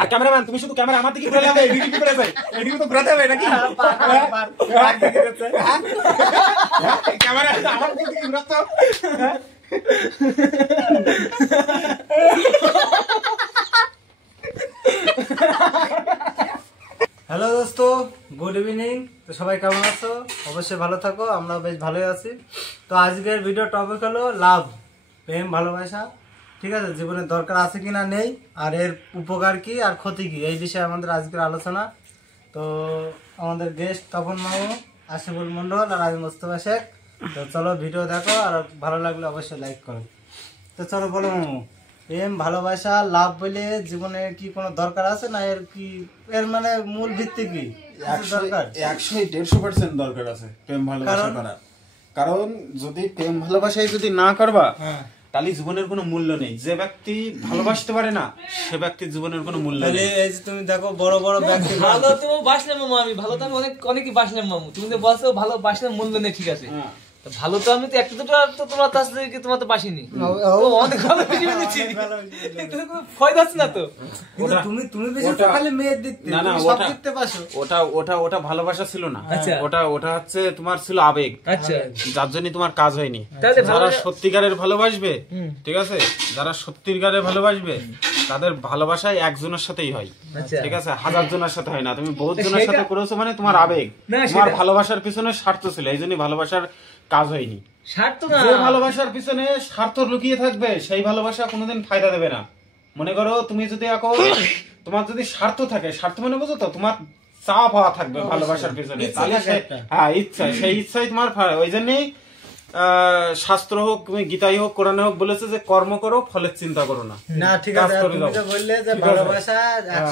আর cameraman তুমি শুধু camera আমার দিকে ঘুরে যাবে, এদিকে কি করে যায়? এদিকে তো ঘুরাতে হবে নাকি? ক্যামেরা আমার দিকে ঘুরাতো। হ্যালো দোস্ত, গুড ইভিনিং। তো সবাই কেমন আছো? অবশ্যই ভালো থাকো, আমরা বেশ ভালোই আছি। তো আজকের ভিডিও টপিক হলো লাভ, প্রেম, ভালোবাসা। ঠিক আছে, জীবনের দরকার আছে কি না নেই, আর এর উপকার কি আর ক্ষতি কি, এই বিষয়ে আমাদের আজকের আলোচনা। তো আমাদের গেস্ট তপন মামু, আশিফুল মন্ডল আর আমি মোস্তফা শেখ। তো চলো ভিডিও দেখো, আর ভালো লাগলে অবশ্যই লাইক করো। তো চলো বলো মামু, প্রেম, ভালোবাসা, লাভ বলে জীবনে কি কোনো দরকার আছে না? এর কি, এর মানে মূল ভিত্তি কি? 100-150% দরকার আছে প্রেম ভালোবাসা করার। কারণ যদি প্রেম ভালোবাসাই যদি না করবা, তাহলে জীবনের কোনো মূল্য নেই। যে ব্যক্তি ভালোবাসতে পারে না, সে ব্যক্তির জীবনের কোনো মূল্য নেই। এই যে তুমি দেখো বড় বড় ব্যক্তি, ভালো তো বাসলাম মামু, আমি ভালো তো আমি অনেকই বাসলাম মামু। তুমি তো বলছো ভালো বাসলাম, মূল্য নেই, ঠিক আছে। ভালো তো আমি তো একটা দুটো তো তোমার কাছ থেকে তোমার তো বাসিনি, অনেক ভালো বেশি বলেছি, ফয়দা আছে না তো। তুমি বেশি খালি মেয়ের দিতে, না না, সব দিতে পারছো। ওটা ভালোবাসা ছিল না। আচ্ছা। ওটা হচ্ছে তোমার ছিল আবেগ। আচ্ছা, যার জন্য তোমার কাজ হয়নি। তাহলে যারা সত্যিকারের ভালোবাসবে, ঠিক আছে, যারা সত্যিকারের ভালোবাসবে, তাদের ভালোবাসায় একজনের সাথেই হয়। ঠিক আছে, হাজার জনের সাথে হয় না। তুমি বহুত জনের সাথে করেছো মানে তোমার আবেগ, তোমার ভালোবাসার পিছনে স্বার্থ ছিল, এই জন্য ভালোবাসার কাজ হয়নি। যে ভালোবাসার পিছনে স্বার্থ লুকিয়ে থাকবে, সেই ভালোবাসা কোনোদিন ফায়দা দেবে না। মনে করো তুমি যদি এখন তোমার যদি স্বার্থ থাকে, স্বার্থ মানে বুঝো তো, তোমার চাওয়া পাওয়া থাকবে ভালোবাসার পিছনে, তাহলে হ্যাঁ ইচ্ছা, সেই ইচ্ছাই তোমার। ওই জন্যই শাস্ত্র হোক, তুমি গীতাই হোক, কোরআনে হোক বলেছে যে কর্ম করো, ফলের চিন্তা করো না। না ঠিক আছে, তুমি তো বললে যে ভালোবাসা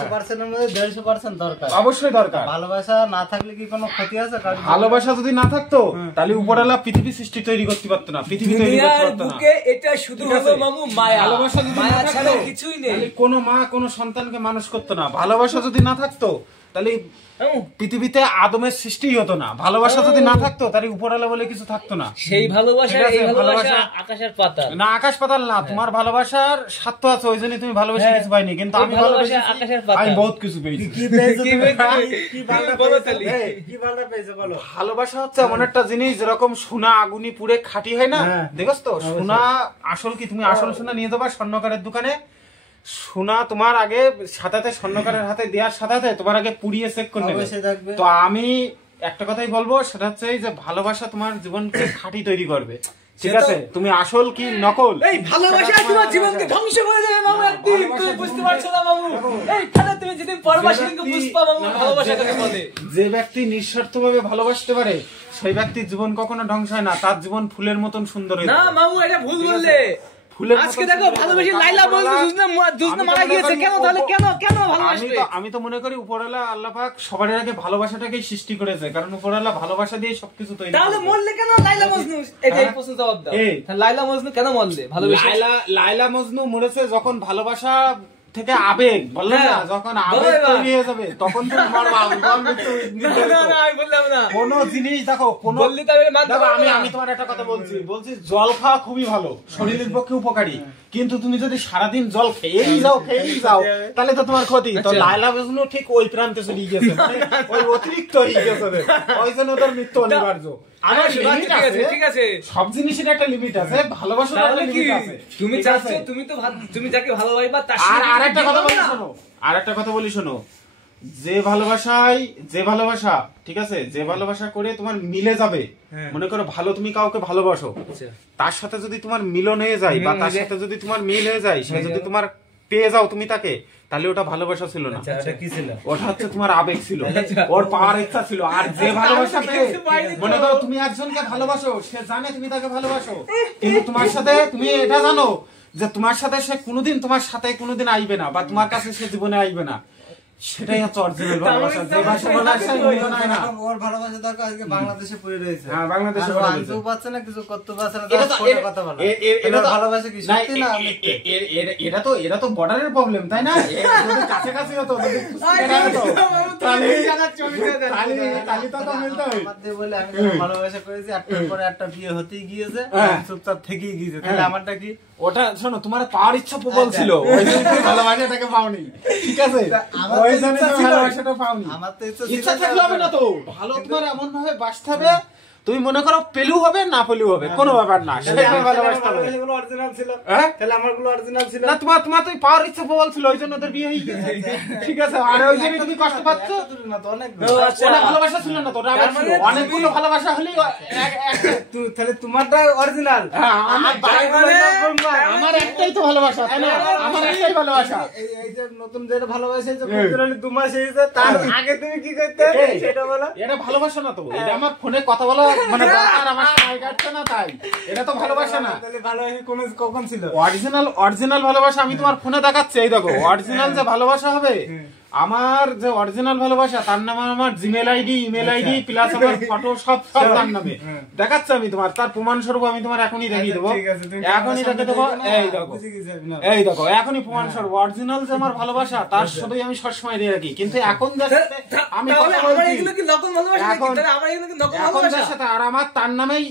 100% এর মধ্যে 150% দরকার। অবশ্যই দরকার। ভালোবাসা না থাকলে কি কোনো ক্ষতি আছে? ভালোবাসা যদি না থাকতো, তাহলে উপরওয়ালা পৃথিবী সৃষ্টি তৈরি করতে পারতো না, পৃথিবী তৈরি করতে পারতো না। এটা শুধু হলো মামু মায়া। ভালোবাসা যদি না থাকতো, কিছুই নেই। কোনো মা কোনো সন্তানকে মানুষ করতো না। ভালোবাসা যদি না থাকতো, তাহলে পৃথিবীতে আদমের সৃষ্টি হতো না। ভালোবাসা যদি না থাকতো, তাহলে উপরওয়ালা বলে কিছু থাকতো না। সেই ভালোবাসা, এই ভালোবাসা আকাশের পাতাল না, আকাশ পাতাল না। তোমার ভালোবাসার স্বার্থ আছে, ওই জন্য তুমি ভালোবাসা কিছু পাইনি, কিন্তু আমি ভালোবাসা আকাশের পাতাল, আমি বহুত কিছু পেয়েছি। কি পেয়েছো তুমি? কি ভালোটা পেয়েছো বলো? ভালোবাসা হচ্ছে এমন একটা জিনিস, যেরকম সোনা আগুনি পুড়ে খাঁটি হয় না, দেখোস তো? সোনা আসল কি, তুমি আসল সোনা নিয়ে যাবা স্বর্ণকারের দোকানে, সোনা তোমার আগে সাথে স্বর্ণকারের হাতে দেওয়ার সাথে তোমার আগে পুড়িয়ে চেক করে নেবে। তো আমি একটা কথাই বলবো, সেটা হচ্ছে যে ভালোবাসা তোমার জীবনকে খাঁটি তৈরি করবে। ঠিক আছে, তুমি আসল কি নকল, এই ভালোবাসা তোমার জীবনকে ধ্বংস করে দেবে মামু। একদিন তুমি বুঝতে পারছো না মামু, এই খানা তুমি যেদিন পরবা সেদিন বুঝবা মামু ভালোবাসা কাকে বলে। যে ব্যক্তি নিঃস্বার্থভাবে ভালোবাসতে পারে, সেই ব্যক্তির জীবন কখনো ধ্বংস হয় না, তার জীবন ফুলের মতন সুন্দর হয়ে না মামু, এটা ভুল বললে। আজকে দেখো ভালোবাসি লাইলা দুজনে মারা গিয়েছে, কেন তাহলে? কেন ভালোবাসবে? আমি তো মনে করি উপরওয়ালা আল্লাহ পাক সবার আগে ভালোবাসাটাকেই সৃষ্টি করেছে, কারণ উপরওয়ালা ভালোবাসা দিয়ে সবকিছু তৈরি। তাহলে মরলে কেন লাইলা মজনু? এটাই প্রশ্ন জবাব দাও। লাইলা মজনু কেন মরলে? ভালোবাসা লাইলা মজনু মরেছে যখন ভালোবাসা থেকে আবেগ, বললেন না, যখন আবেগ তৈরি হয়ে যাবে তখন তুমি মরবা। কোন জিনিস দেখো, কোন আমি তোমার একটা কথা বলছি, জল খাওয়া খুবই ভালো, শরীরের পক্ষে উপকারী, কিন্তু তুমি যদি সারাদিন জল খেয়েই যাও তাহলে তো তোমার ক্ষতি। তো লাইলা মজনু ঠিক ওই প্রান্তে চলে গিয়েছে, ওই অতিরিক্ত হয়ে গেছে, ওই জন্য তোর মৃত্যু অনিবার্য। সব জিনিসের একটা লিমিট আছে, ভালোবাসার একটা লিমিট আছে। তুমি চাচ্ছ, তুমি যাকে ভালোবাসবা তার সাথে। আর একটা কথা বলি শোনো, যে ভালোবাসা ঠিক আছে, যে ভালোবাসা করে তোমার মিলে যাবে, মনে করো ভালো, তুমি কাউকে ভালোবাসো, তার সাথে যদি তোমার মিলন হয়ে যায় বা তার সাথে যদি তোমার মিল হয়ে যায়, সে যদি তোমার পেয়ে যাও তুমি তাকে, তাহলে ওটা ভালোবাসা ছিল না, ওটা হচ্ছে তোমার আবেগ ছিল, ওর পাওয়ার ইচ্ছা ছিল। আর যে ভালোবাসাতে মনে করো তুমি একজনকে ভালোবাসো, সে জানে তুমি তাকে ভালোবাসো, কিন্তু তোমার সাথে তুমি এটা জানো যে তোমার সাথে সে কোনোদিন তোমার সাথে কোনোদিন আইবে না, বা তোমার কাছে সে জীবনে আইবে না, সেটাই হচ্ছে অরিজিনাল ভালোবাসা। যে ভালোবাসা মূল্য নাই না, ওর ভালোবাসা দেখো আজকে বাংলাদেশে পড়ে রয়েছে। হ্যাঁ, বাংলাদেশে আর ও পড়ে রয়েছে। আনতেও পারছে না, কিছু করতে পারছে না, এটা জাস্ট তো ফোনে কথা বলা। এটা তো ভালোবাসা কি সত্যি না মিথ্যে? এটা তো বর্ডারের প্রবলেম, তাই না? যদি কাছাকাছি হতো, যদি কুস্তিটা হতো, তাহলে তো মিলতো। আমার দিয়ে বলে আমি তো ভালোবাসা করেছি, একটার পরে একটা বিয়ে হতেই গিয়েছে, চুপচাপ থেকেই গিয়েছে, তাহলে আমারটা কি? ওটা শোনো, তোমার পাওয়ার ইচ্ছা প্রবল ছিল, ওই জন্য তুমি ভালোবাসাটাকে পাওনি, ঠিক আছে? ওই জন্য তুমি ভালোবাসাটা পাওনি। আমার তো ইচ্ছা থাকলে হবে না তো, ভালো তোমার এমন ভাবে বাসতে হবে, তুমি মনে করো পেলু হবে না পেলু হবে কোনো ব্যাপার না, সেটাই ভালোবাসতে হবে। অরিজিনাল ছিল, হ্যাঁ তাহলে আমার গুলো অরিজিনাল ছিল না, তোমার তো পাওয়ার ইচ্ছা প্রবল ছিল, ওই জন্য ওদের বিয়ে হয়ে গেছে, ঠিক আছে? আর ওই জন্য তুমি কষ্ট পাচ্ছ, না তো অনেক। ওটা ভালোবাসা ছিল না তো, ওটা আবার ছিল। অনেকগুলো ভালোবাসা হলেই তাহলে তোমারটা অরিজিনাল, আমার একটাই তো ভালোবাসা, তাই না? আমার একটাই ভালোবাসা। এই যে নতুন যেটা ভালোবাসা, এই যে কুকুরালি 2 মাস হয়েছে, তার আগে তুমি কি করতে সেটা বলো। এটা ভালোবাসা না তো, এটা আমার ফোনে কথা বলা মানে দরকার, আমার সময় কাটছে না, তাই এটা তো ভালোবাসা না। তাহলে ভালোবাসা কখন ছিল? অরিজিনাল ভালোবাসা আমি তোমার ফোনে দেখাচ্ছি, এই দেখো অরিজিনাল যে ভালোবাসা হবে, আমার যে অরিজিনাল ভালোবাসা তার নামে আমার Gmail ID, email ID plus আমার ফটো সব তার নামে দেখাচ্ছি আমি তোমার, তার প্রমাণ স্বরূপ আমি তোমার এখনই দেখিয়ে দেবো, এখনই দেখে দেবো। এই দেখো এখনই প্রমাণ স্বরূপ অরিজিনাল যে আমার ভালোবাসা, তার সাথে আমি সবসময় দিয়ে রাখি। কিন্তু এখন আমি এখন যার সাথে আর আমার তার নামেই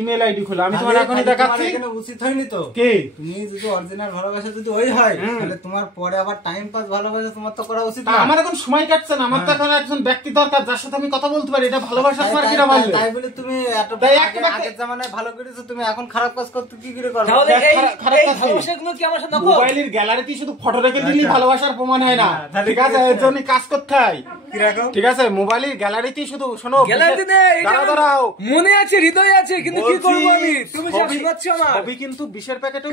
ইমেল আইডি খোলা, আমি তোমার এখনই দেখাচ্ছি। উচিত হয়নি তো কে তুমি যদি অরিজিনাল ভালোবাসা যদি ওই হয়, তাহলে তোমার পরে আবার টাইম পাস ভালোবাসা তোমার তো করা উচিত। আমার এখন সময় কাটছে না, আমার তো এখন একজন ব্যক্তি দরকার যার সাথে আমি কথা বলতে পারি, এটা ভালোবাসা তোমার কিনা বলবে? তাই বলে তুমি আগের জামানায় ভালো করেছো, তুমি এখন খারাপ কাজ করতে কি করে করো? মোবাইলের গ্যালারিতে শুধু ফটো রেখে দিলি ভালোবাসার প্রমাণ হয় না, ঠিক আছে? এর জন্য কাজ করতে হয়, ঠিক আছে? মোবাইলের গ্যালারিতে শুধু শোনো, দাঁড়াও, মনে আছে, হৃদয় আছে, কিন্তু কি করবো আমি? তুমি ছবি কিন্তু বিষের প্যাকেটেও,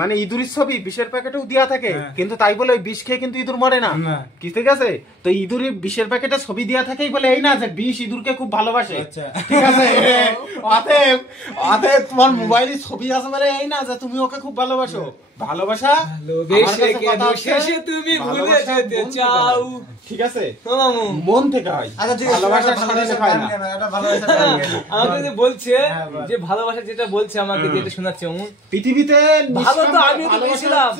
মানে ইঁদুরের ছবি বিষের প্যাকেটেও দেওয়া থাকে, কিন্তু তাই বলে ওই বিষ খেয়ে কিন্তু ইঁদুর মরে না, কি ঠিক আছে? তো ইঁদুরের বিষের প্যাকেটে ছবি দেওয়া থাকেই বলে এই না যে বিষ ইঁদুরকে খুব ভালোবাসে, ঠিক আছে? অতএব তোমার মোবাইলে ছবি আছে বলে এই না যে তুমি ওকে খুব ভালোবাসো। ভালোবাসা তুমি ভুলে যেতে চাও, ঠিক আছে? মন থেকে হয়, ভালোবাসা শরীরে হয় না। আমাকে যে বলছে যে ভালোবাসা যেটা বলছে আমাকে যেটা শোনাচ্ছে পৃথিবীতে ভালো তো আমি তো বলেছিলাম,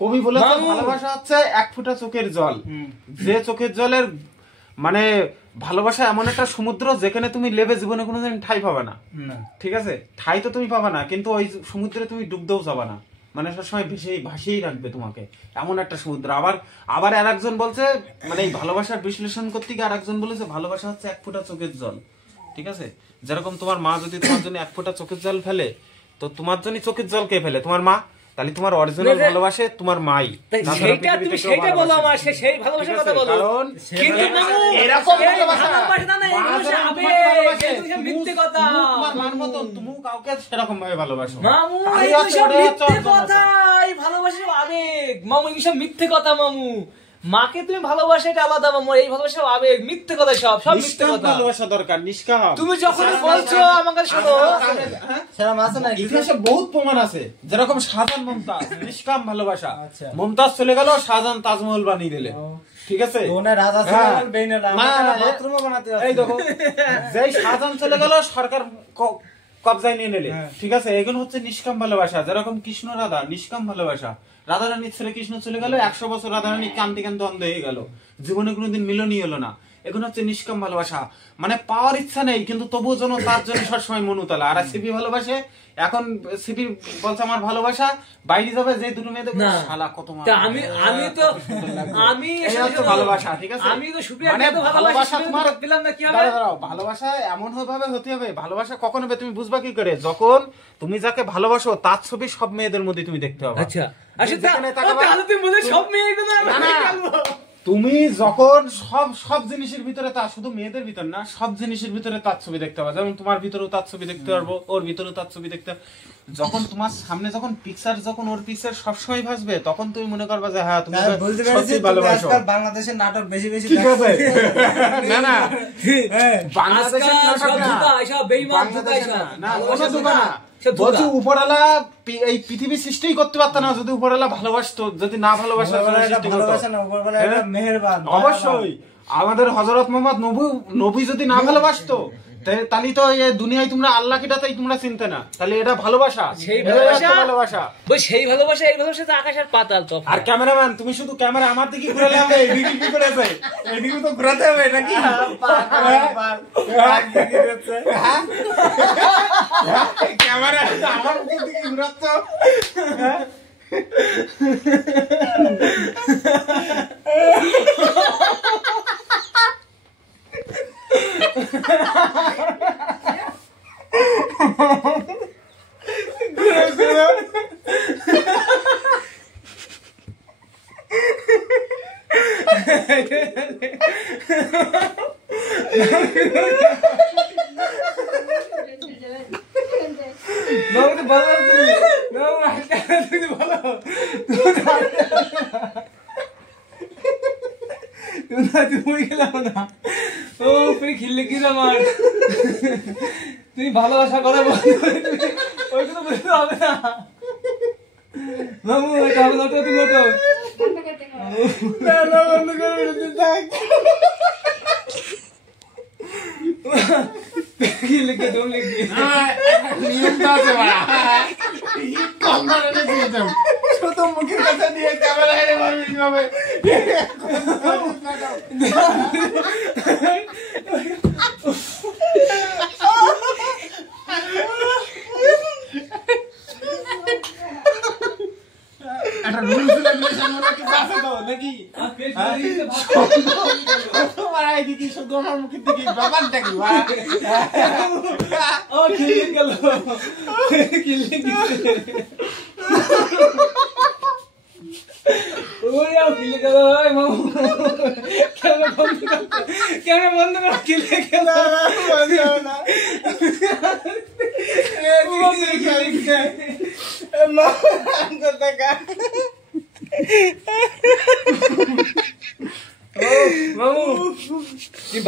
কবি বলেছে ভালোবাসা হচ্ছে 1 ফোঁটা চোখের জল, যে চোখের জলের মানে ভালোবাসা এমন একটা সমুদ্র যেখানে তুমি লেবে জীবনে কোনোদিন ঠাই পাবে না, ঠিক আছে? ঠাই তো তুমি পাবে না, কিন্তু ওই সমুদ্রে তুমি ডুবতেও যাবে না, মানে সবসময় ভাসিয়েই রাখবে তোমাকে, এমন একটা সমুদ্র। আবার আর একজন বলছে, মানে এই ভালোবাসার বিশ্লেষণ করতে গিয়ে আর একজন বলেছে ভালোবাসা হচ্ছে 1 ফোঁটা চোখের জল, ঠিক আছে? যেরকম তোমার মা যদি তোমার জন্য 1 ফোঁটা চোখের জল ফেলে, তো তোমার জন্য চোখের জল কে ফেলে? তোমার মা। তাহলে তোমার অরিজিনাল ভালোবাসে তোমার মাই, সেইটা বলো আমার, সেই ভালোবাসার কথা বলো। কারণ কিন্তু এরকম ভালোবাসা না, মিথ্যে কথা, তোমার মার মতন তুমিও কাউকে সেরকম ভাবে ভালোবাসো। মামু এইসব মিথ্যে কথা, এই ভালোবাসা আবেগ মামু, এইসব মিথ্যে কথা মামু। মাকে তুমি ভালোবাসা এটা আলাদা মামু, এই ভালোবাসা আবেগ, মিথ্যে কথা, সব মিথ্যে কথা। ভালোবাসা দরকার নিষ্কাম। তুমি যখন বলছো আমাকে শোনো, ইতিহাসে বহুত প্রমাণ আছে, যেরকম শাহজাহান মুমতাজ, নিষ্কাম ভালোবাসা। মুমতাজ চলে গেল, শাহজাহান তাজমহল বানিয়ে দিলে, ঠিক আছে? এই দেখো, যেই শাহজাহান চলে গেল সরকার কবজায় নিয়ে নিলে, ঠিক আছে? এগুলো হচ্ছে নিষ্কাম ভালোবাসা। যেরকম কৃষ্ণ রাধা, নিষ্কাম ভালোবাসা। রাধা রানীর ছেলে কৃষ্ণ চলে গেল, 100 বছর রাধা রানী কান্দে কান্দে অন্ধ হয়ে গেল, জীবনে কোনোদিন মিলনই হলো না। এগুলো হচ্ছে নিষ্কাম ভালোবাসা, মানে পাওয়ার ইচ্ছা নেই কিন্তু তবুও যেন তার জন্য সবসময় মন উতলা। আর সিপি ভালোবাসে, এখন সিপি বলছে আমার ভালোবাসা, বাইরে যাবে যে দুটো মেয়ে দেখবে শালা কত ভালোবাসা, ঠিক আছে? মানে ভালোবাসা তোমার ভালোবাসা এমন ভাবে হতে হবে, ভালোবাসা কখন হবে তুমি বুঝবা কি করে? যখন তুমি যাকে ভালোবাসো তার ছবি সব মেয়েদের মধ্যে তুমি দেখতে হবে। তুমি যখন সব জিনিসের ভিতরে, তা শুধু মেয়েদের ভিতর না, সব জিনিসের ভিতরে তার ছবি দেখতে হবে। যেমন তোমার ভিতরেও তার ছবি দেখতে পারবো, ওর ভিতরেও তার ছবি দেখতে হবে। যখন তোমার সামনে যখন পিকচার, যখন ওর পিকচার সবসময় ভাসবে, তখন তুমি মনে করবে যে হ্যাঁ তুমি সত্যি ভালোবাসো। বাংলাদেশের নাটক বেশি বেশি ঠিক আছে? না না, বাংলাদেশের নাটক না, বাংলাদেশের না, কোনো দুটো না, বলছি উপরওয়ালা এই পৃথিবী সৃষ্টি করতে পারতো না যদি উপরওয়ালা ভালোবাসতো, যদি না ভালোবাসতো মেহেরবান অবশ্যই। আমাদের হযরত মুহাম্মদ নবী যদি না ভালোবাসতো তাহলে তো এই দুনিয়ায় তোমরা আল্লাহকে তাই তোমরা চিনতে না, তাহলে এটা ভালোবাসা। সেই ভালোবাসা সেই ভালোবাসা এই ভালোবাসা তো আকাশ আর পাতাল তো। আর ক্যামেরাম্যান তুমি শুধু ক্যামেরা আমার দিকে ঘুরালে হবে, এদিকে কি করেছে এদিকে তো ঘোরাতে হবে নাকি? ক্যামেরা আমার দিকে ঘুরাচ্ছ। তুমি ভালোবাসা কথা বলতে ওইগুলো বলতে হবে না মামু, এটা হবে না তো, তুমি ওঠো বন্ধ করে কি লিখে তুমি লিখবি নিয়মটা আছে বাড়া কম করে দিয়েছিলাম শুধু মুখের কাছে দিয়ে ক্যামেরা এনে মারবি কিভাবে? একটা রুলস রেগুলেশন মনে কি আছে তো নাকি? তোমার এইদিকে শুধু আমার মুখের দিকে বাবার দেখি ও খেলে গেল খেলে গেছে ওরে খেলে গেল মামু ক্যামেরা বন্ধ কর খেলে গেল না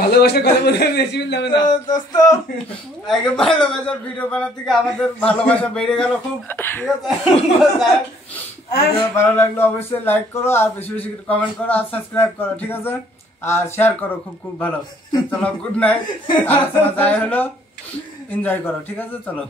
ভালোবাসার কথা বলে বেশি বললাম না দোস্ত। আগে ভালোবাসার ভিডিও বানাতে থেকে আমাদের ভালোবাসা বেড়ে গেল খুব, ঠিক আছে? ভালো লাগলো অবশ্যই লাইক করো, আর বেশি বেশি কমেন্ট করো, আর সাবস্ক্রাইব করো, ঠিক আছে? আর শেয়ার করো, খুব খুব ভালো। চলো, গুড নাইট। যাই হলো, এনজয় করো, ঠিক আছে? চলো।